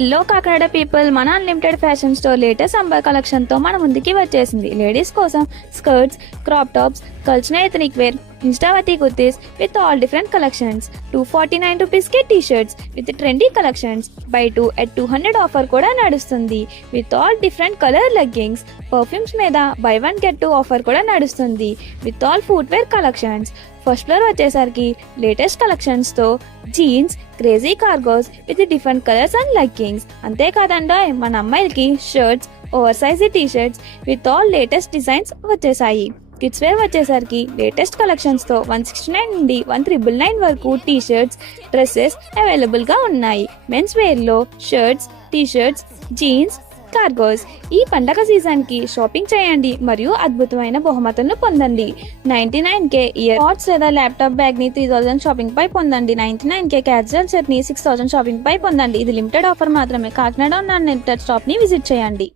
లో కాకినాడ పీపుల్ మన unlimited fashion store latest summer collection తో మన ముందుకి వచ్చేసింది. లేడీస్ కోసం skirts, crop tops, culture ethnic wear, ఇన్స్టావతి kurtis with all different collections. 249 rupees కి T shirts with trendy collections. Buy 2 at 200 offer కూడా నడుస్తుంది with all different colour leggings. Perfumes మీద బై 1 get 2 ఆఫర్ కూడా నడుస్తుంది with all footwear collections. First floor వచ్చేసరికి latest collections తో jeans, crazy cargos with different colours and leggings. అంతేకాదండి మన అమ్మాయిలకి shirts, over size tea shirts with all latest designs వచ్చేసాయి. Kids wear వచ్చేసరికి లేటెస్ట్ కలెక్షన్స్ తో 169 నుండి 1999 వరకు టీ షర్ట్స్, డ్రెస్సెస్ అవైలబుల్ గా ఉన్నాయి. మెన్స్ వేర్ లో shirts, T shirts, jeans, cargos. ఈ పండగ సీజన్ కి షాపింగ్ చేయండి మరియు అద్భుతమైన బహుమతులను పొందండి. 99K ఇయర్ పాడ్స్ లేదా ల్యాప్టాప్ బ్యాగ్ ని 3000 షాపింగ్ పై పొందండి. 99K క్యాజువల్ సెట్ ని 6000 షాపింగ్ పై పొందండి. ఇది లిమిటెడ్ ఆఫర్ మాత్రమే. కాకినాడ ఉన్న నెట్ స్టాప్ ని విజిట్ చేయండి.